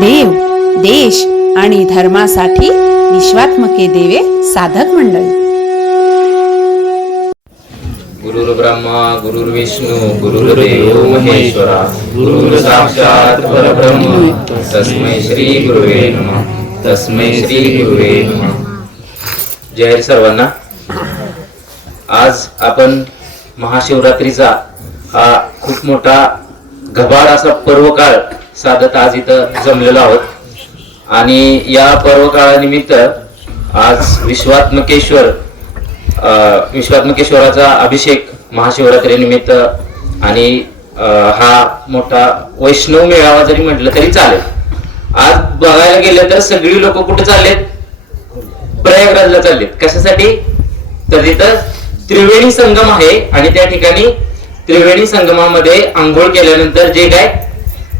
देव देश आणि धर्मासाठी विश्वात्मके देवे साधक मंडळी. गुरुर्ब्रह्मा गुरुर्विष्णू गुरुर्देव महेश्वरा गुरुर् साक्षात परब्रह्म तस्मै श्री गुरुवे नमः तस्मै श्री गुरुवे नमः. जय सर्वांना. आज आपण महाशिवरात्रीचा हा खूप मोठा घबाड असा पर्वकाळ साधत आज इथं जमलेलो आहोत. आणि या पर्वकाळानिमित्त आज विश्वात्मकेश्वर विश्वात्मकेश्वराचा अभिषेक महाशिवरात्री निमित्त आणि हा मोठा वैष्णव मेळावा जरी म्हटलं तरी चालेल. आज बघायला गेलं तर सगळी लोक कुठे चाललेत? प्रयागराजला चाललेत. कशासाठी? तर तिथं त्रिवेणी संगम आहे आणि त्या ठिकाणी त्रिवेणी संगमामध्ये आंघोळ केल्यानंतर जे काय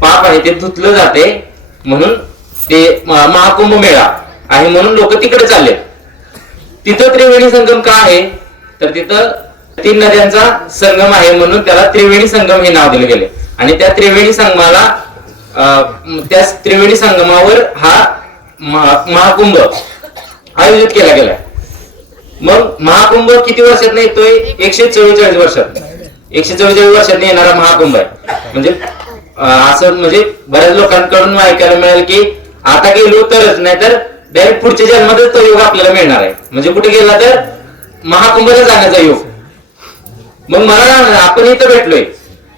पाप आहे ते धुतलं जाते म्हणून ते महाकुंभ मेळा आहे म्हणून लोक तिकडे चालले. तिथं त्रिवेणी संगम का आहे? तर तिथं तीन नद्यांचा संगम आहे म्हणून त्याला त्रिवेणी संगम हे नाव दिले गेले. आणि त्या त्रिवेणी संगमाला त्या त्रिवेणी संगमावर हा महाकुंभ आयोजित केला गेला. मग महाकुंभ किती वर्षात येतोय? एकशे चव्वेचाळीस वर्षात. एकशे चव्वेचाळीस वर्षात येणारा महाकुंभ आहे. म्हणजे असं म्हणजे बऱ्याच लोकांकडून ऐकायला मिळेल की आता गेलो तरच नाहीतर डायरेक्ट पुढच्या जन्मातच तो योग आपल्याला मिळणार आहे. म्हणजे कुठे गेला तर महाकुंभला जाण्याचा योग. मग मला आपण इथं भेटलोय.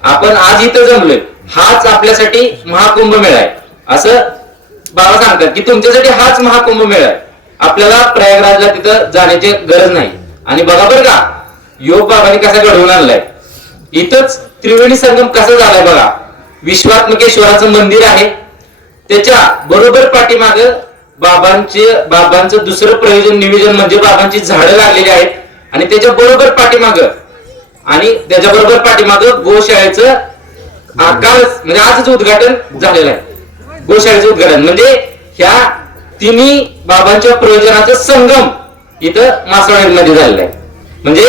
आपण आज इथं जमलोय. हाच आपल्यासाठी महाकुंभ मेळा आहे असं बाबा सांगतात की तुमच्यासाठी हाच महाकुंभ मेळा आहे आपल्याला प्रयागराजला तिथं जाण्याची गरज नाही. आणि बघा बरं का योग बाबाने कसा घडवून आणलाय. इथंच त्रिवेणी संगम कसा झालाय बघा. विश्वात्मकेश्वराचं मंदिर आहे. त्याच्या बरोबर पाठीमाग बाबांचे बाबांचं दुसरं प्रयोजन नियोजन म्हणजे बाबांची झाडं लागलेली आहेत. आणि त्याच्या बरोबर पाठीमाग आणि त्याच्या बरोबर पाठीमाग गोशाळेचं काल म्हणजे आजच उद्घाटन झालेलं आहे. गोशाळेचं उद्घाटन. म्हणजे ह्या तिन्ही बाबांच्या प्रयोजनाचा संगम इथं मासळमध्ये झालेला आहे. म्हणजे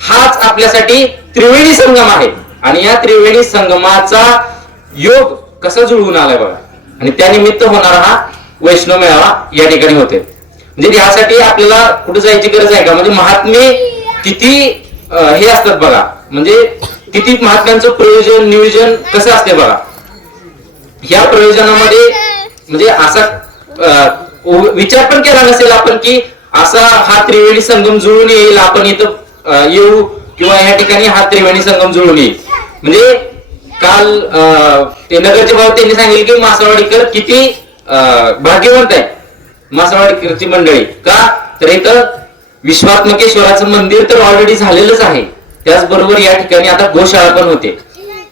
हाच आपल्यासाठी त्रिवेणी संगम आहे. आणि या त्रिवेणी संगमाचा योग कसा जुळवून आलाय बघा. आणि त्यानिमित्त होणारा हा वैष्णव मेळावा या ठिकाणी होते. म्हणजे यासाठी आपल्याला कुठे जायची गरज आहे का? म्हणजे महात्मे किती हे असतात बघा. म्हणजे किती महात्म्यांचं प्रयोजन नियोजन कसं असते बघा? या प्रयोजनामध्ये म्हणजे असा विचार पण केला नसेल आपण की असा हा त्रिवेणी संगम जुळून येईल आपण इथं येऊ किंवा या ठिकाणी हा त्रिवेणी संगम जुळून येईल. म्हणजे काल अं, ते नगरचे भाऊ त्यांनी सांगितले की मासावाडीकर किती अं, भाग्यवंत आहे. मासावाडीकरची मंडळी. का? तर इथं विश्वात्मकेश्वराचं मंदिर तर ऑलरेडी झालेलंच आहे. त्याचबरोबर या ठिकाणी आता गोशाळा पण होते.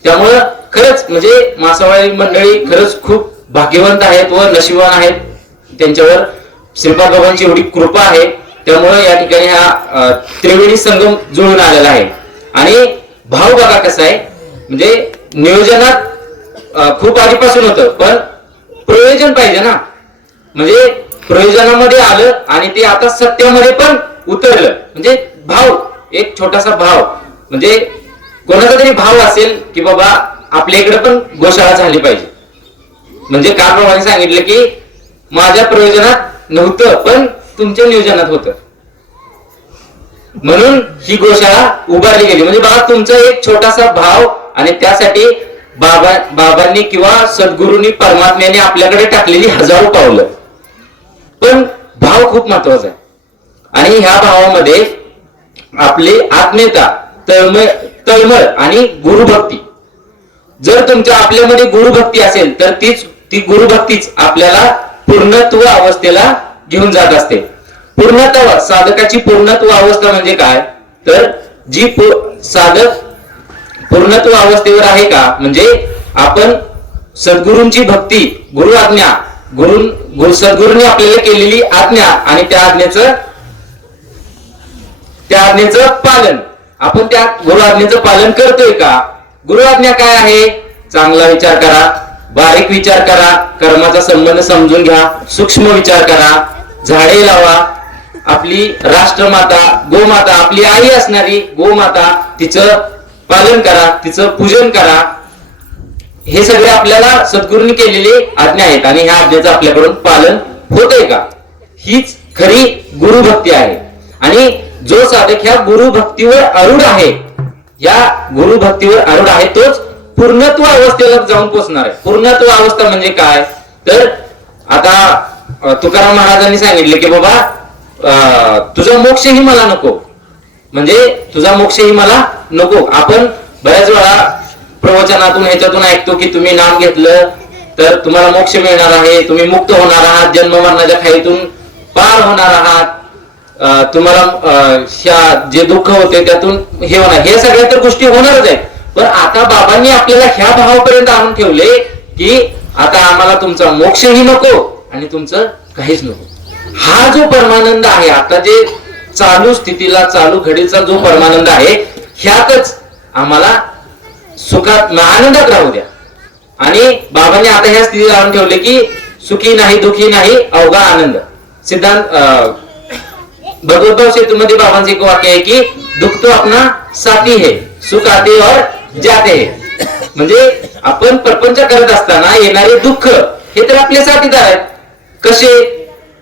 त्यामुळं खरंच म्हणजे मासावाडी मंडळी खरंच खूप भाग्यवंत आहेत व नशिबान आहेत. त्यांच्यावर श्रीपाद बाबांची एवढी कृपा आहे. त्यामुळं या ठिकाणी हा त्रिवेणी संगम जुळून आलेला आहे. आणि भाव बघा कसा आहे. म्हणजे नियोजनात खूप आधीपासून होतं पण प्रयोजन पाहिजे ना. म्हणजे प्रयोजनामध्ये आलं आणि ते आता सत्यामध्ये पण उतरलं. म्हणजे भाव एक छोटासा भाव. म्हणजे कोणाचा तरी भाव असेल की बाबा आपल्या इकडे पण गोशाळा झाली पाहिजे. म्हणजे कालप्रमाणे सांगितलं की माझ्या प्रयोजनात नव्हतं पण तुमच्या नियोजनात होतं. म्हणून ही गोशाळा उभारली गेली. म्हणजे बाबा तुमचा एक छोटासा भाव आणि त्यासाठी बाबा बाबांनी किंवा सद्गुरूंनी परमात्म्याने आपल्याकडे टाकलेली हजारो पावलं. पण भाव खूप महत्त्वाचा आहे. आणि ह्या भावामध्ये आपली आत्मीयता तळमळ तळमळ आणि गुरुभक्ती. जर तुमच्या आपल्यामध्ये गुरुभक्ती असेल तर तीच ती गुरुभक्तीच आपल्याला पूर्णत्व अवस्थेला घेऊन जात असते. पूर्णत्व साधकाची पूर्णत्व अवस्था म्हणजे काय? तर जी साधक पूर्णत्व अवस्थेवर आहे का? म्हणजे आपण सद्गुरूंची भक्ती गुरु आज्ञा गुरु गुरु सद्गुरूंनी आपल्याला केलेली आज्ञा आणि त्या आज्ञेचं त्या आज्ञेचं पालन. आपण त्या गुरु आज्ञेचं पालन करतोय का? गुरु आज्ञा काय आहे? चांगला विचार करा बारीक विचार करा कर्माचा संबंध समजून घ्या सूक्ष्म विचार करा झाडे लावा. आपली राष्ट्रमाता गोमाता आपली आई असणारी गोमाता तिचं पालन करा तिचं पूजन करा. हे सगळे आपल्याला सद्गुरूंनी केलेले आज्ञा आहेत आणि ह्या आज्ञेचं आपल्याकडून पालन होत का? हीच खरी गुरुभक्ती आहे. आणि जो साधक ह्या गुरुभक्तीवर अरुढ आहे या गुरुभक्तीवर अरुढ आहे तोच पूर्णत्व अवस्थेला जाऊन पोचणार आहे. पूर्णत्व अवस्था म्हणजे काय? तर आता तुकाराम महाराजांनी सांगितले की बाबा तुझा मोक्षही मला नको. म्हणजे तुझा मोक्षही मला नको आपण बऱ्याच वेळा प्रवचनातून ह्याच्यातून ऐकतो की तुम्ही नाम घेतलं तर तुम्हाला मोक्ष मिळणार आहे तुम्ही मुक्त होणार आहात जन्म मरणाच्या खाईतून पार होणार आहात. तुम्हाला जे दुःख होते त्यातून हे होणार. हे सगळ्या तर गोष्टी होणारच आहे पण आता बाबांनी आपल्याला ह्या भावापर्यंत आणून ठेवले की आता आम्हाला तुमचा मोक्षही नको आणि तुमचं काहीच नको. हा जो परमानंद आहे आता जे चालू स्थितीला चालू घडीचा जो परमानंद आहे ह्यातच आम्हाला सुखात आनंदात राहू द्या. आणि बाबांनी आता ह्या स्थितीत आणून ठेवले की सुखी नाही दुखी नाही अवघा आनंद. सिद्धांत अं, भगवतभाव सेतूमध्ये बाबांचे एक वाक्य आहे की दुःख तो आपला साथी है सुख आते और जाते है. म्हणजे आपण प्रपंच करत असताना येणारे दुःख हे तर आपले साथीदार आहेत. कसे?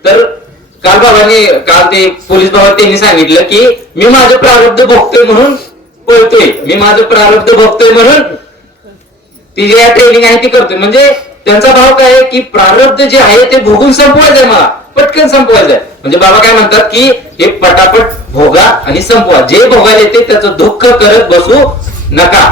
तर काल बाबांनी काल ते पोलीस बाबा त्यांनी सांगितलं की मी माझं प्रारब्ध भोगतोय म्हणून पळतोय मी माझं प्रारब्ध बघतोय म्हणून ती जे ट्रेनिंग आहे ती करतोय. म्हणजे त्यांचा भाव काय आहे की प्रारब्ध जे आहे ते भोगून संपवायचंय मला. पटकन संपवायचंय. म्हणजे बाबा काय म्हणतात की हे पटापट भोगा आणि संपवा. जे भोगायला येते त्याचं दुःख करत बसू नका.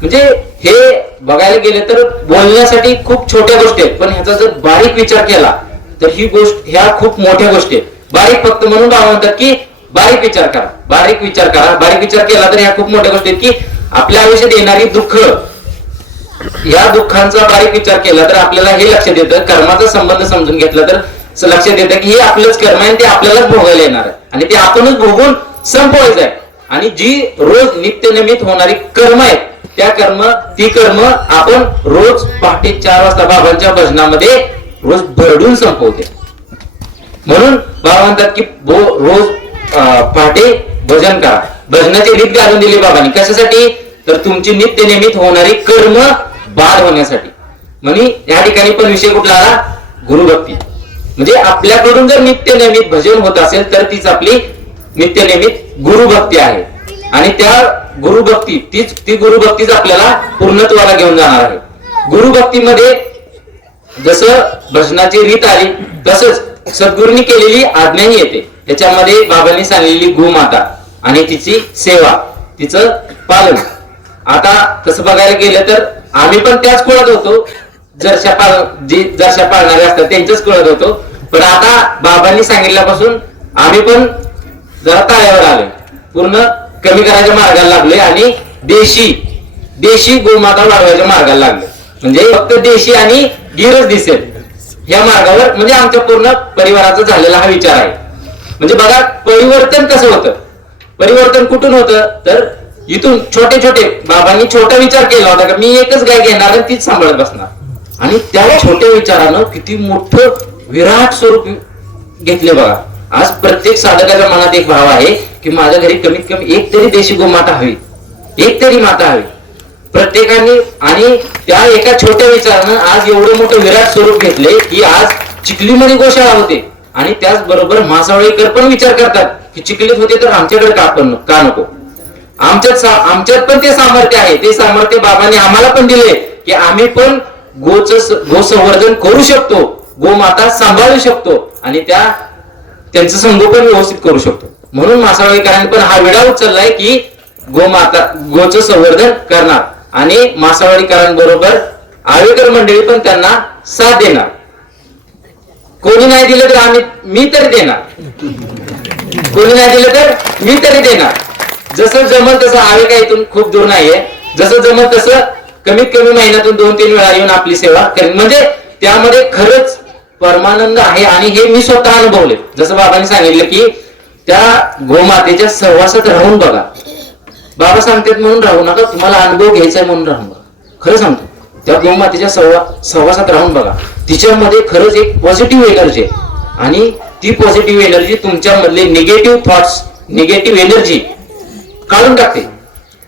म्हणजे हे बघायला गेले तर बोलण्यासाठी खूप छोट्या गोष्टी आहेत. पण ह्याचा जर बारीक विचार केला तर ही गोष्ट ह्या खूप मोठ्या गोष्टी आहेत. बारीक फक्त म्हणून बाबा म्हणतात की बारीक विचार करा. बारीक विचार करा. बारीक विचार केला तर ह्या खूप मोठ्या गोष्टी की आपल्या आयुष्यात येणारी दुःख या दुःखांचा बारीक विचार केला तर आपल्याला हे लक्षात येतं कर्माचा संबंध समजून घेतला तर लक्षात येतं की हे आपलंच कर्म आहे आणि ते आपल्यालाच भोगायला येणार आहे. आणि ते आपणच भोगून संपवायचं आहे. आणि जी रोज नित्यनिमित होणारी कर्म आहेत त्या कर्म ती कर्म आपण रोज पहाटे चार वाजता बाबांच्या भजनामध्ये रोज भरडून संपवते. म्हणून बाबा म्हणतात की रोज पहाटे भजन करा. भजनाची रीत घालून दिली बाबांनी. कशासाठी? तर तुमची नित्य नियमित होणारी कर्म बाद होण्यासाठी. म्हणजे या ठिकाणी पण विषय कुठला आला? गुरुभक्ती. म्हणजे आपल्याकडून जर नित्य नियमित भजन होत असेल तर तीच आपली नित्य नियमित गुरुभक्ती आहे. आणि त्या गुरुभक्ती तीच ती गुरुभक्तीच आपल्याला पूर्णत्वाला घेऊन जाणार आहे. गुरुभक्तीमध्ये जसं भजनाची रीत आली तसंच सद्गुरूंनी केलेली आज्ञाही येते. त्याच्यामध्ये बाबांनी सांगलेली गोमाता आणि तिची सेवा तिचं पालन. आता तसं बघायला गेलं तर आम्ही पण त्याच कुळात होतो. जरशा पाळ जी जरशा पाळणारे असतात त्यांच्याच कुळात होतो. पण आता बाबांनी सांगितल्यापासून आम्ही पण जरा ताळ्यावर आलो पूर्ण कमी करायच्या मार्गाला लागले आणि देशी देशी गोमाता वाढवायच्या मार्गाला लागले म्हणजे फक्त देशी आणि गिरच दिसेल. या मार्गावर म्हणजे आमच्या पूर्ण परिवाराचा झालेला हा विचार आहे. म्हणजे बघा परिवर्तन कसं होतं? परिवर्तन कुठून होतं? तर इथून छोटे छोटे बाबांनी छोटा विचार केला होता का मी एकच गाय घेणार आणि तीच सांभाळत बसणार. आणि त्या छोट्या विचारानं किती मोठं विराट स्वरूप घेतले बघा. आज प्रत्येक साधकाच्या मनात एक भाव आहे की माझ्या घरी कमीत कमी एक तरी देशी गोमाता हवी. एक तरी माता हवी. प्रत्येकाने आणि त्या एका छोट्या विचारानं आज एवढं मोठं विराट स्वरूप घेतले की आज चिखलीमध्ये गोशाळा होते. आणि त्याचबरोबर मासावळीकर पण विचार करतात की चिखलीत होते तर आमच्याकडे का पण का नको? आमच्यात आमच्यात पण ते सामर्थ्य आहे. ते सामर्थ्य बाबांनी आम्हाला पण दिले की आम्ही पण गोच गो संवर्धन करू शकतो. गोमाता सांभाळू शकतो. आणि त्या त्यांचं संगोपन व्यवस्थित करू शकतो. म्हणून मासावळीकरांनी पण हा विडा उचललाय की गोमाता गोचं संवर्धन करणार. आणि मासावळीकरांबरोबर आवेकर मंडळी पण त्यांना साथ देणार. कोणी नाही दिलं तर आम्ही मी तरी देणार. कोणी नाही दिलं तर मी तरी देणार. जसं जमल तसं आवे काय इथून खूप दूर नाहीये. जसं जमल तसं कमीत कमी महिन्यातून दोन तीन वेळा येऊन आपली सेवा करेन. म्हणजे त्यामध्ये खरंच परमानंद आहे आणि हे मी स्वतः अनुभवले. जसं बाबांनी सांगितलं की त्या गोमातेच्या सहवासात राहून बघा. बाबा सांगतात म्हणून राहू नका तुम्हाला अनुभव घ्यायचा आहे म्हणून राहून बघा. खरं सांगतो. त्या गोमातेच्या सहवा सहवासात राहून बघा. तिच्यामध्ये खरंच एक पॉझिटिव्ह एनर्जी आहे. आणि ती पॉझिटिव्ह एनर्जी तुमच्यामधले निगेटिव्ह थॉट्स निगेटिव्ह एनर्जी काढून टाकते.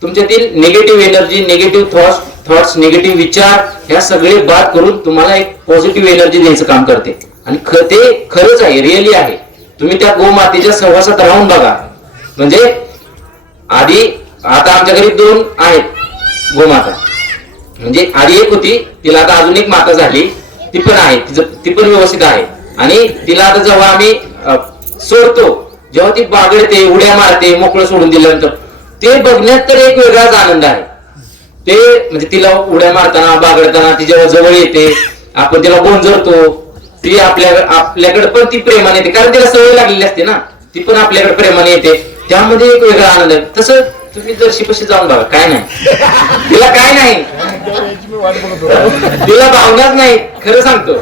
तुमच्यातील negative energy negative thoughts thoughts negative विचार ह्या सगळे बाद करून तुम्हाला एक पॉझिटिव्ह एनर्जी द्यायचं काम करते. आणि ख ते खरंच आहे रिअली आहे. तुम्ही त्या गोमातेच्या सहवासात राहून बघा. म्हणजे आधी आता आमच्या घरी दोन आहेत गोमाता. म्हणजे आधी एक होती तिला आता अजून एक माता झाली ती पण आहे ती पण व्यवस्थित आहे. आणि तिला आता जेव्हा आम्ही सोडतो जेव्हा ती बागडते उड्या मारते मोकळं सोडून दिल्यानंतर ते बघण्यात तर एक वेगळाच आनंद आहे. ते म्हणजे तिला उड्या मारताना बागडताना ती जेव्हा जवळ येते आपण तिला गोंजरतो ती आपल्या आपल्याकडे पण ती प्रेमाने येते. कारण तिला सवय लागलेली असते ना ती पण आपल्याकडे प्रेमाने येते. त्यामध्ये एक वेगळा आनंद आहे. तसं तुम्ही जर शिपशी जाऊन बघा काय नाही. तिला काय नाही. तिला भावनाच नाही खरं सांगतो.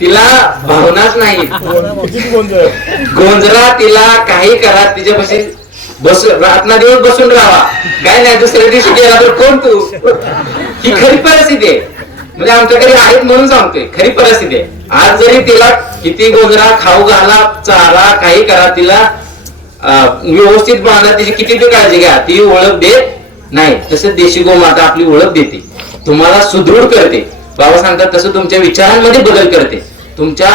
तिला भावनाच नाही. गोंजरा तिला काही करा तिच्यापाशी बस रातना दिवस बसून राहा. काय नाही दुसऱ्या दिवशी गेला तर कोण तू? ही खरी परिस्थिती आहे. म्हणजे आमच्याकडे आहेत म्हणून सांगतोय खरी परिस्थिती आहे. आज जरी तिला किती गोंजरा खाऊ घाला चारा काही करा तिला व्यवस्थित बांधा तिची किती ते काळजी घ्या ती ओळख देत नाही. तसं देशी गोमाता आपली ओळख देते. तुम्हाला सुदृढ करते. बाबा सांगतात तसं तुमच्या विचारांमध्ये बदल करते. तुमच्या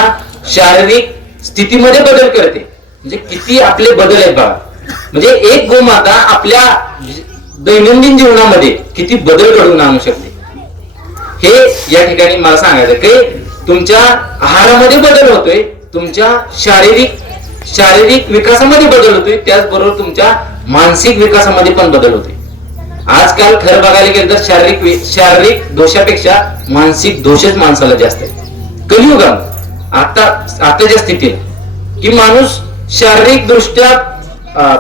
शारीरिक स्थितीमध्ये बदल करते. म्हणजे किती आपले बदल आहेत बाबा. म्हणजे एक गोमाता आपल्या दैनंदिन जीवनामध्ये किती बदल घडवून आणू शकते. हे या ठिकाणी मला सांगायचं की तुमच्या आहारामध्ये बदल होतोय तुमच्या शारीरिक शारीरिक विकासामध्ये बदल होतोय त्याचबरोबर तुमच्या मानसिक विकासामध्ये पण बदल होतोय. आजकाल खरं बघायला गेलं तर शारीरिक शारीरिक दोषापेक्षा मानसिक दोषच माणसाला जास्त आहे कलियुगात आता आताच्या स्थितीत की माणूस शारीरिक दृष्ट्या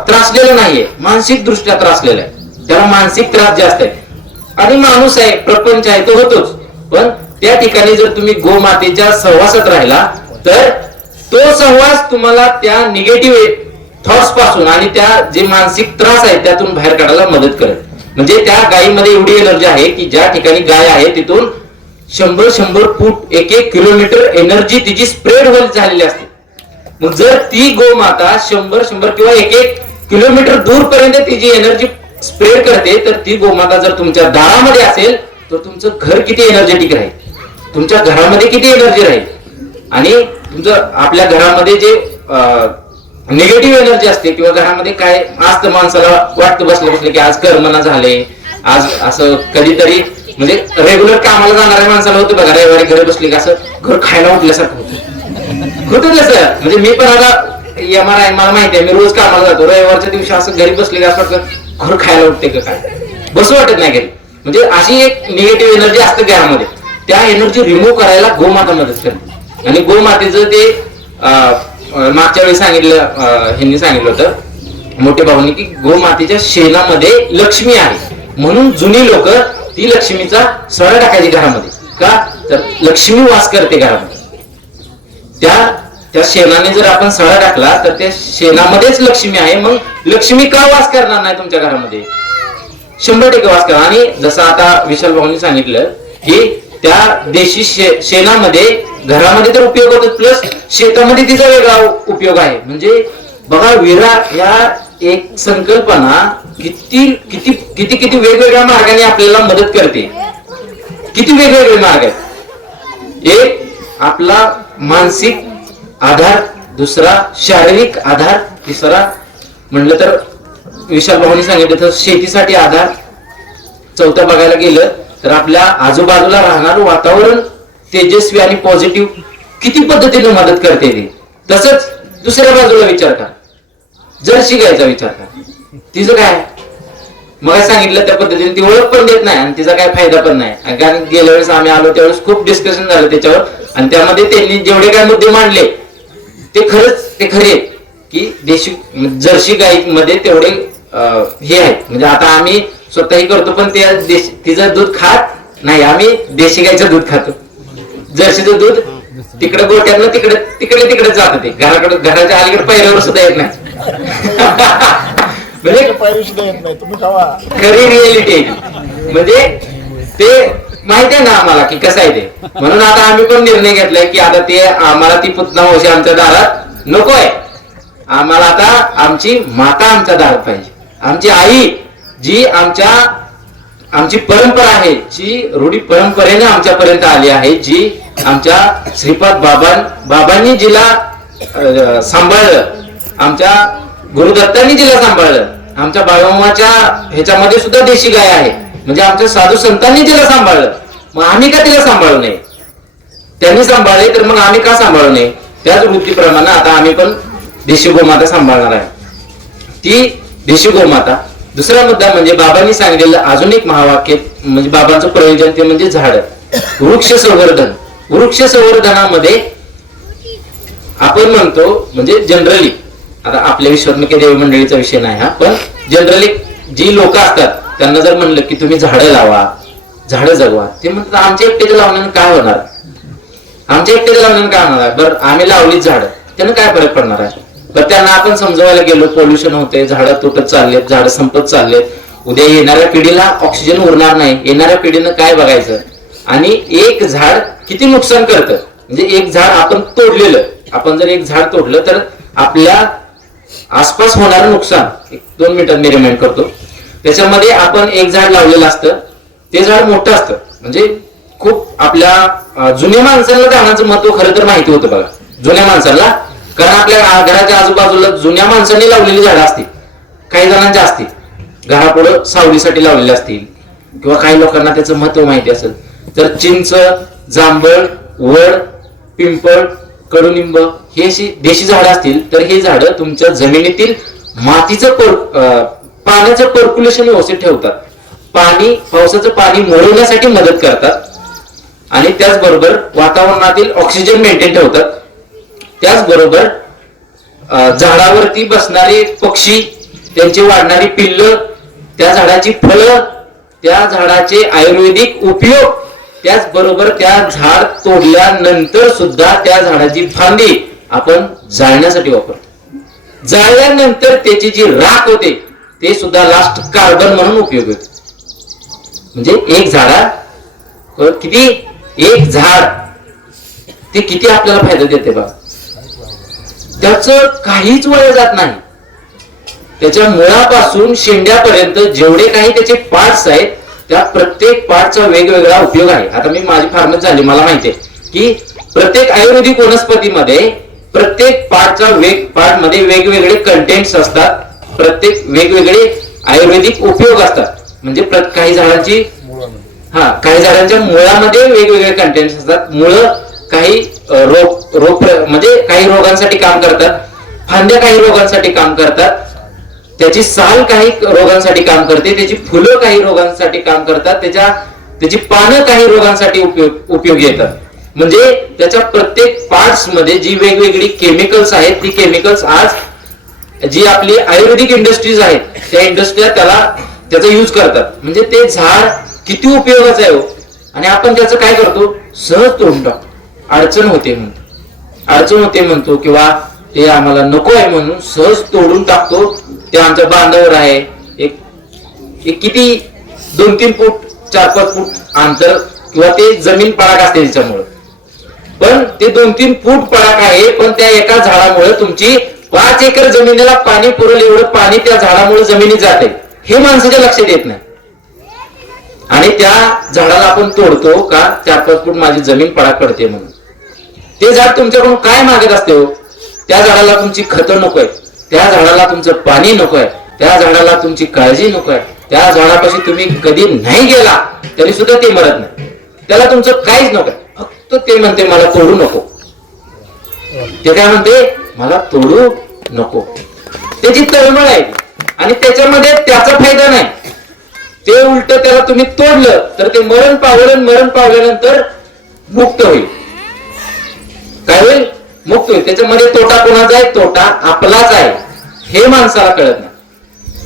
त्रासलेला नाहीये मानसिक दृष्ट्या त्रासलेला आहे. त्याला मानसिक त्रास जास्त आहे. आणि माणूस आहे प्रपंच आहे तो होतोच. पण त्या ठिकाणी जर तुम्ही गोमातेच्या सहवासात राहिला तर तो सहवास तुम्हाला त्या निगेटिव्ह थॉट्सपासून आणि त्या जे मानसिक त्रास आहेत त्यातून बाहेर काढायला मदत करेल. म्हणजे त्या गायीमध्ये एवढी एनर्जी आहे की ज्या ठिकाणी गाय आहे तिथून शंभर शंभर फूट एक एक किलोमीटर एनर्जी तिची स्प्रेड होत झालेली असते. मग जर ती गोमाता शंभर शंभर किंवा एक एक किलोमीटर दूरपर्यंत तिची एनर्जी स्प्रेड करते तर ती गोमाता जर तुमच्या दारामध्ये असेल तर तुमचं घर किती एनर्जेटिक राहील? तुमच्या घरामध्ये किती एनर्जी राहील? आणि तुमचं आपल्या घरामध्ये जे निगेटिव्ह एनर्जी असते किंवा घरामध्ये काय असतं माणसाला वाटतं बसलं बसलं की आज कर्मना झाले आज असं कधीतरी म्हणजे रेग्युलर कामाला जाणाऱ्या माणसाला होतं बघा रविवारी घरी बसले की असं घर खायला उठल्यासारखं होतं. होतं तसं. म्हणजे मी पण आता एम आर आय मला माहिती आहे मी रोज कामाला जातो. रविवारच्या दिवशी असं घरी बसले की असं वाटतं घर खायला उठते का काय? बसू वाटत नाही घरी. म्हणजे अशी एक निगेटिव्ह एनर्जी असते घरामध्ये. त्या एनर्जी रिमूव्ह करायला गोमाता मदत करते. आणि गोमातेचं ते मागच्या वेळी सांगितलं ह्यांनी सांगितलं होतं मोठ्या भाऊनी की गोमातेच्या शेणामध्ये लक्ष्मी आहे. म्हणून जुनी लोक ती लक्ष्मीचा सडा टाकायची घरामध्ये. का? तर लक्ष्मी वास करते घरामध्ये. त्या त्या शेणाने जर आपण सळा टाकला तर त्या शेणामध्येच लक्ष्मी आहे. मग लक्ष्मी का वास करणार नाही तुमच्या घरामध्ये? शंभर टक्के वास करणार. आणि जसं आता विशाल भाऊनी सांगितलं की त्या देशी शे- शेणामध्ये घरामध्ये तर उपयोग होतो प्लस शेतामध्ये तिचा वेगळा उपयोग आहे. म्हणजे बघा विरा या एक संकल्पना किती किती किती किती वेगवेगळ्या मार्गाने आपल्याला मदत करते. किती वेगवेगळे मार्ग आहेत. एक आपला मानसिक आधार दुसरा शारीरिक आधार तिसरा म्हणलं तर विशाल भाऊनी सांगितलं तर शेतीसाठी आधार. चौथा बघायला गेलं तर आपल्या आजूबाजूला राहणारं वातावरण तेजस्वी आणि पॉझिटिव्ह किती पद्धतीने मदत करते ते? तसंच दुसऱ्या बाजूला विचार करा. जर्सी शिकायचा विचार करा. तिचं काय? मग सांगितलं त्या पद्धतीने ती ओळख पण देत नाही आणि तिचा काय फायदा पण नाही. कारण गेल्या वेळेस आम्ही आलो त्यावेळेस खूप डिस्कशन झालं त्याच्यावर. आणि त्यामध्ये त्यांनी जेवढे काय मुद्दे मांडले ते खरंच ते खरे की देशी जर्सी गाई मध्ये तेवढे अं, हे आहेत. म्हणजे आता आम्ही स्वतःही करतो पण ते देश तिचं दूध खात नाही. आम्ही देशी गाईचं दूध खातो. जर्सीचं दूध तिकडे गोट्यातनं तिकडे तिकडे तिकडे जात ते घराकडे घराच्या अलीकडे पहिल्यावर सुद्धा येत नाही. म्हणजे खरी रिअलिटी आहे ती. म्हणजे ते माहिती आहे ना आम्हाला की कसं आहे ते. म्हणून आता आम्ही पण निर्णय घेतलाय की आता ते आम्हाला ती पुतना मावशी आमच्या दारात नकोय. आम्हाला आता आमची माता आमच्या दारात पाहिजे. आमची आई जी आमच्या आमची परंपरा आहे जी रूढी परंपरेने आमच्यापर्यंत आली आहे जी आमच्या श्रीपाद बाबां बाबांनी जिला सांभाळलं आमच्या गुरुदत्तांनी जिला सांभाळलं आमच्या बाळमामाच्या ह्याच्यामध्ये सुद्धा देशी गाय आहे म्हणजे आमच्या साधू संतांनी तिला सांभाळलं मग आम्ही का तिला सांभाळू नये? त्यांनी सांभाळले तर मग आम्ही का सांभाळू नये? त्याच वृत्तीप्रमाणे आता आम्ही पण देशी गोमाता सांभाळणार आहे. ती देशी गोमाता दुसरा मुद्दा म्हणजे बाबांनी सांगितलेलं अजून एक महावाक्य म्हणजे बाबांचं प्रयोजन ते म्हणजे झाड. वृक्ष संवर्धन. वृक्ष संवर्धनामध्ये आपण म्हणतो म्हणजे जनरली आता आपल्या विश्वात्मक देवी मंडळीचा विषय नाही हा पण जनरली जी लोक असतात त्यांना जर म्हणलं की तुम्ही झाडं लावा झाडं जगवा ते म्हणतात आमच्या एकट्याच्या लावण्यानं काय होणार? आमच्या एकट्याच्या लावण्यानं काय होणार? बरं आम्ही लावलीच झाडं त्यानं काय फरक पडणार आहे? तर त्यांना आपण समजवायला गेलो पोल्युशन होते झाडं तुटत चाललेत झाडं संपत चाललेत. उद्या येणाऱ्या पिढीला ऑक्सिजन उरणार नाही. येणाऱ्या पिढीनं काय बघायचं? आणि एक झाड किती नुकसान करतं? म्हणजे एक झाड आपण तोडलेलं आपण जर एक झाड तोडलं तर आपल्या आसपास होणारं नुकसान एक दोन मिनिटात मी रिमाइंड करतो. त्याच्यामध्ये आपण एक झाड लावलेलं असतं. ते झाड मोठं असतं. म्हणजे खूप आपल्या जुन्या माणसाला झाडांचं महत्त्व खरं तर माहिती होतं बघा. जुन्या माणसाला कारण आपल्या घराच्या आजूबाजूला जुन्या माणसांनी लावलेली झाडं असतील. काही जणांची असतील. घरापुढं सावलीसाठी लावलेले असतील. किंवा काही लोकांना त्याचं महत्त्व माहिती असेल. तर चिंच जांभळ वड पिंपळ कडुनिंब हे अशी देशी झाडं असतील तर हे झाडं तुमच्या जमिनीतील मातीचं पर पाण्याचं पर्क्युलेशन व्यवस्थित ठेवतात. पाणी पावसाचं पाणी मोडवण्यासाठी मदत करतात. आणि त्याचबरोबर वातावरणातील ऑक्सिजन मेंटेन ठेवतात. त्याचबरोबर झाडावरती बसणारे पक्षी त्यांची वाढणारी पिल्ल त्या झाडाची फळं त्या झाडाचे आयुर्वेदिक उपयोग त्याचबरोबर त्या झाड तोडल्यानंतर सुद्धा त्या झाडाची फांदी आपण जाळण्यासाठी वापरतो. जाळल्यानंतर त्याची जी राख होते ते सुद्धा लास्ट कार्बन म्हणून उपयोग होते. म्हणजे एक झाडा किती? एक झाड. ते किती आपल्याला फायदा देते बा? त्याच काहीच वय जात नाही. त्याच्या मुळापासून शेंड्यापर्यंत जेवढे काही त्याचे पार्ट्स आहेत त्या प्रत्येक पार्टचा वेगवेगळा उपयोग आहे. आता मी माझी फार्मस झाली मला माहिती आहे की प्रत्येक आयुर्वेदिक वनस्पतीमध्ये प्रत्येक पार्टचा वेग पार्टमध्ये वेगवेगळे कंटेंट्स असतात. प्रत्येक वेगवेगळे आयुर्वेदिक उपयोग असतात. म्हणजे काही झाडांची हा काही झाडांच्या मुळामध्ये वेगवेगळे कंटेंट्स असतात. मुळं काही रोग रोग म्हणजे काही रोगांसाठी काम करतात फांद्या काही रोगांसाठी काम करतात त्याची साल काही रोगांसाठी काम करते त्याची फुलं काही रोगांसाठी काम करतात त्याच्या त्याची पानं काही रोगांसाठी उपयोग उपयोगी येतात. म्हणजे त्याच्या प्रत्येक पार्ट्समध्ये जी वेगवेगळी केमिकल्स आहेत ती केमिकल्स आज जी आपली आयुर्वेदिक इंडस्ट्रीज आहेत त्या इंडस्ट्रीला त्याला त्याचा युज करतात. म्हणजे ते झाड किती उपयोगाचं आहे हो? आणि आपण त्याचं काय करतो? सहज तोडून टाकतो. अडचण होते म्हणतो. अडचण होते म्हणतो किंवा ते आम्हाला नको आहे म्हणून सहज तोडून टाकतो. ते आमच्या बांधावर आहे. एक एक किती दोन तीन फूट चार पाच फूट अंतर किंवा ते जमीन पडाक असते त्याच्यामुळं. पण ते दोन तीन फूट पडाक आहे पण त्या एका झाडामुळे तुमची पाच एकर जमिनीला पाणी पुरेल एवढं पाणी त्या झाडामुळे जमिनीत जाते. हे माणसाच्या लक्षात येत नाही. आणि त्या झाडाला आपण तोडतो का चार पाच फूट माझी जमीन पडाक पडते म्हणून. ते झाड तुमच्याकडून काय मागत असते हो? त्या झाडाला तुमची खतं नकोय त्या झाडाला तुमचं पाणी नकोय त्या झाडाला तुमची काळजी नकोय त्या झाडापाशी तुम्ही कधी नाही गेला तरी सुद्धा ते मरत नाही. त्याला तुमचं काहीच नकोय फक्त ते म्हणते मला तोडू नको. ते काय म्हणते मला तोडू नको. त्याची तळमळ आहे आणि त्याच्यामध्ये त्याचा फायदा नाही. ते उलट त्याला तुम्ही तोडलं तर ते मरण पावलं मरण पावल्यानंतर मुक्त होईल. काय होईल मुक्त होईल. त्याच्यामध्ये तोटा कोणाचा आहे? तोटा आपलाच आहे. हे माणसाला कळत नाही.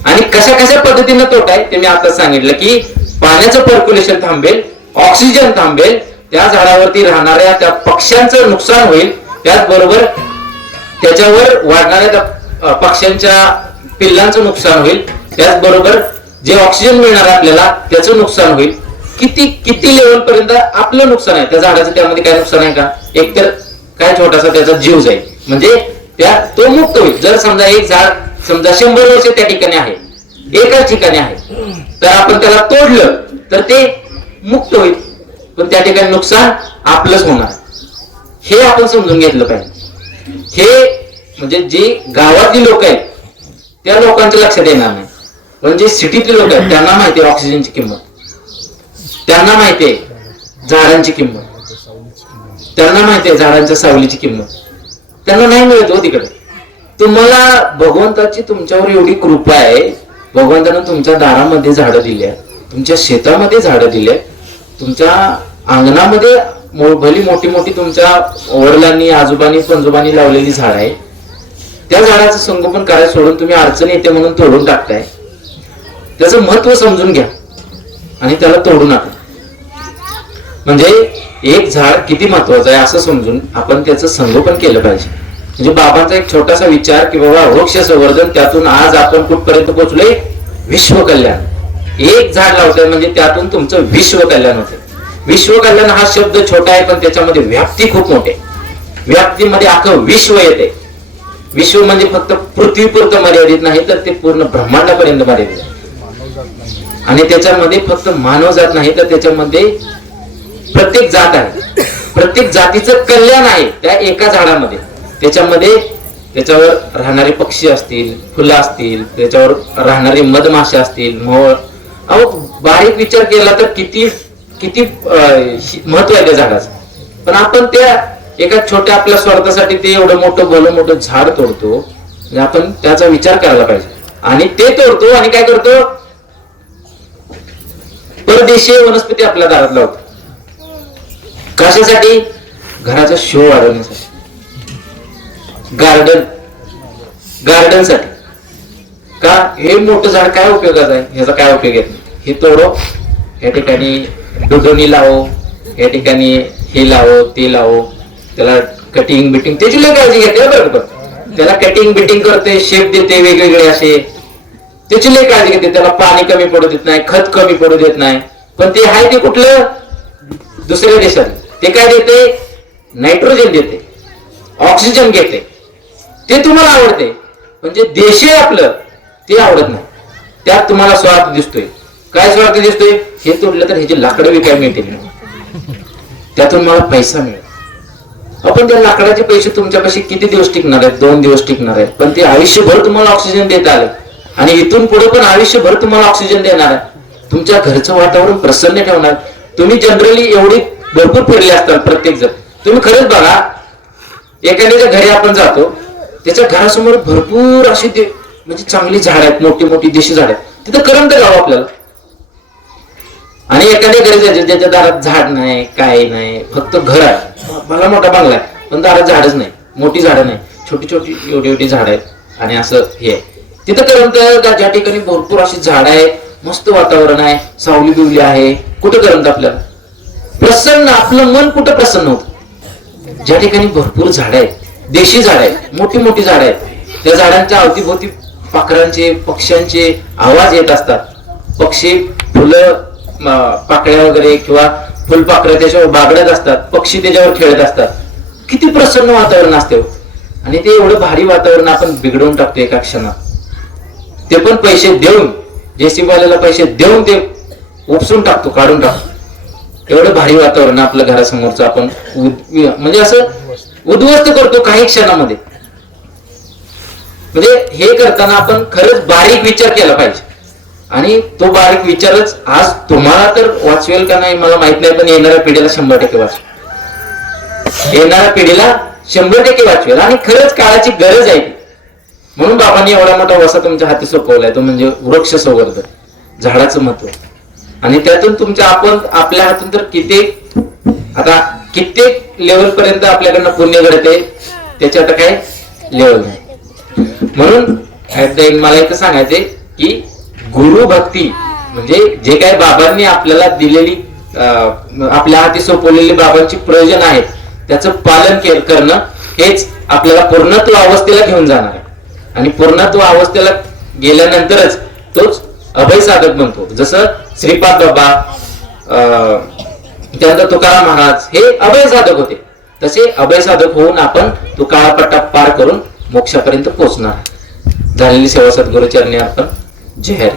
आणि कशा कशा पद्धतीनं तोटा आहे ते मी आता सांगितलं की पाण्याचं पर्क्युलेशन थांबेल ऑक्सिजन थांबेल त्या झाडावरती राहणाऱ्या त्या पक्ष्यांचं नुकसान होईल. त्याचबरोबर त्याच्यावर वाढणाऱ्या त्या पक्ष्यांच्या पिल्लांचं नुकसान होईल. त्याचबरोबर जे ऑक्सिजन मिळणार आपल्याला त्याचं नुकसान होईल. किती किती लेवल पर्यंत आपलं नुकसान आहे? त्या झाडाचं त्यामध्ये काय नुकसान आहे का? एकतर काय छोटासा त्याचा जीव जाईल. म्हणजे त्या तो मुक्त होईल. जर समजा एक झाड समजा शंभर वर्ष त्या ठिकाणी आहे एकाच ठिकाणी आहे तर आपण त्याला तोडलं तर ते मुक्त होईल. पण त्या ठिकाणी नुकसान आपलंच होणार. हे आपण समजून घेतलं पाहिजे. हे म्हणजे जे गावातली लोक आहेत त्या लोकांच्या लक्षात येणार नाही. पण जे सिटीतले लोक आहेत त्यांना माहिती आहे ऑक्सिजनची किंमत. त्यांना माहिती आहे झाडांची किंमत. त्यांना माहिती आहे झाडांच्या सावलीची किंमत. त्यांना नाही मिळत हो तिकडे. तुम्हाला भगवंताची तुमच्यावर एवढी कृपा आहे. भगवंतानं तुमच्या दारामध्ये झाडं दिल्या तुमच्या शेतामध्ये झाडं दिले तुमच्या अंगणामध्ये मो- भली मोठी मोठी तुमच्या वडिलांनी आजोबांनी पंजोबांनी लावलेली झाड आहे. त्या झाडाचं संगोपन करायला सोडून तुम्ही अडचण येते म्हणून तोडून टाकताय. त्याचं महत्त्व समजून घ्या. आणि त्याला तोडू नका. म्हणजे एक झाड किती महत्वाचं आहे असं समजून आपण त्याचं संगोपन केलं पाहिजे. म्हणजे बाबांचा एक छोटासा विचार की बाबा वृक्ष संवर्धन त्यातून आज आपण कुठपर्यंत पोहोचलोय विश्व कल्याण एक झाड लावतोय म्हणजे त्यातून तुमचं विश्व कल्याण होते विश्व कल्याण हा शब्द छोटा आहे पण त्याच्यामध्ये व्याप्ती खूप मोठी आहे. व्याप्तीमध्ये अख्खं विश्व येते. विश्व म्हणजे फक्त पृथ्वीपुरतं मर्यादित नाही तर ते पूर्ण ब्रह्मांडापर्यंत मर्यादित आहे. आणि त्याच्यामध्ये फक्त मानव जात नाही तर त्याच्यामध्ये प्रत्येक जात आहे. प्रत्येक जातीचं कल्याण आहे त्या एका झाडामध्ये. त्याच्यामध्ये त्याच्यावर राहणारे पक्षी असतील फुलं असतील त्याच्यावर राहणारे मधमाशा असतील मोळ अहो बारीक विचार केला तर किती किती महत्त्व आहे त्या झाडाचं. पण आपण त्या एका छोट्या आपल्या स्वार्थासाठी ते एवढं मोठं भलं मोठं झाड तोडतो आपण त्याचा विचार करायला पाहिजे. आणि ते तोडतो आणि काय करतो? परदेशीय वनस्पती आपल्या दारात लावतो. कशासाठी? घराचा शो वाढवण्यासाठी. गार्डन गार्डनसाठी. का हे मोठं झाड काय उपयोगाचं आहे? ह्याचा काय उपयोग येत नाही? हे तोडो. या ठिकाणी डुडोनी लावो. या ठिकाणी हे लावो ते लावो. त्याला कटिंग बिटिंग त्याची लय काळजी घेते बरोबर. त्याला कटिंग बिटिंग करते शेप देते वेगवेगळे असे. त्याची लय काळजी घेते. त्याला पाणी कमी पडू देत नाही खत कमी पडू देत नाही. पण ते आहे ते कुठलं? दुसऱ्या देशात. ते काय देते? नायट्रोजन देते. ऑक्सिजन घेते. ते तुम्हाला आवडते. म्हणजे देश आहे आपलं ते आवडत नाही. त्यात तुम्हाला स्वार्थ दिसतोय. काय स्वार्थ दिसतोय? हे तोडलं तर ह्याची लाकडं विकाय मिळतील? त्यातून मला पैसा मिळेल. आपण त्या लाकडाचे पैसे तुमच्यापाशी किती दिवस टिकणार आहेत? दोन दिवस टिकणार आहेत. पण ते आयुष्यभर तुम्हाला ऑक्सिजन देत आले. आणि इथून पुढे पण आयुष्यभर तुम्हाला ऑक्सिजन देणार आहे तुमच्या घरचं वातावरण प्रसन्न ठेवणार. तुम्ही जनरली एवढी भरपूर फिरले असतात प्रत्येक जण तुम्ही खरंच बघा एखाद्याच्या घरी आपण जातो त्याच्या घरासमोर भरपूर अशी ते म्हणजे चांगली झाड आहेत मोठी मोठी देशी झाड आहेत. तिथं करमत गाव आपल्याला. आणि एखाद्या घरी जायचं ज्याच्या दारात झाड नाही काय नाही फक्त घर आहे. मला मोठा बंगला आहे पण दारात झाडच नाही मोठी झाडं नाही. छोटी छोटी एवढी एवढी झाड आहेत. आणि असं हे आहे. तिथं करमत ज्या ठिकाणी भरपूर अशी झाड आहे मस्त वातावरण आहे सावली बिवली आहे. कुठं करमत आपल्याला? प्रसन्न आपलं मन कुठं प्रसन्न होत? ज्या ठिकाणी भरपूर झाड आहेत देशी झाड आहेत मोठी मोठी झाड आहेत त्या झाडांच्या अवतीभोवती पाखरांचे पक्ष्यांचे आवाज येत असतात. पक्षी फुलं पाकळ्या वगैरे किंवा फुलपाखरं त्याच्यावर बागडत असतात पक्षी त्याच्यावर खेळत असतात. किती प्रसन्न वातावरण असते हो. आणि ते एवढं भारी वातावरण आपण बिघडवून टाकतो एका क्षणात. ते पण पैसे देऊन जेसीबी वाल्याला पैसे देऊन ते उपसून टाकतो काढून टाकतो. एवढं भारी वातावरण आपलं घरासमोरचं आपण उद- म्हणजे असं उद्ध्वस्त करतो काही क्षणामध्ये. म्हणजे हे करताना आपण खरंच बारीक विचार केला पाहिजे. आणि तो बारीक विचारच आज तुम्हाला तर वाचवेल का नाही मला माहीत नाही पण येणाऱ्या पिढीला शंभर टक्के वाचवेल. येणाऱ्या पिढीला शंभर टक्के वाचवेल. आणि खरंच काळाची गरज आहे म्हणून बाबांनी एवढा मोठा वसा तुमच्या हाती सोपवलाय तो म्हणजे वृक्ष संवर्धन झाडाचं महत्त्व आणि त्यातून तुमच्या आपण आपल्या हातून तर कित्येक आता कित्येक लेवल पर्यंत आपल्याकडनं पुण्य घडते त्याची आता काय लेवल नाही. म्हणून मला एक सांगायचे की गुरु भक्ती म्हणजे जे काही बाबांनी आपल्याला दिलेली अं, आपल्या हाती सोपवलेली बाबांची प्रयोजन आहेत त्याचं पालन करणं हेच आपल्याला पूर्णत्व अवस्थेला घेऊन जाणार आहे. आणि पूर्णत्व अवस्थेला गेल्यानंतरच तोच अभय साधक म्हणतो. जसं श्रीपाद बाबा अं, त्यानंतर तुकाराम महाराज हे अभय साधक होते. तसे अभय साधक होऊन आपण तो काळापट्टा पार करून मोक्षापर्यंत पोहोचणार. झालेली सेवा सद्गुरुचरणी आपण जय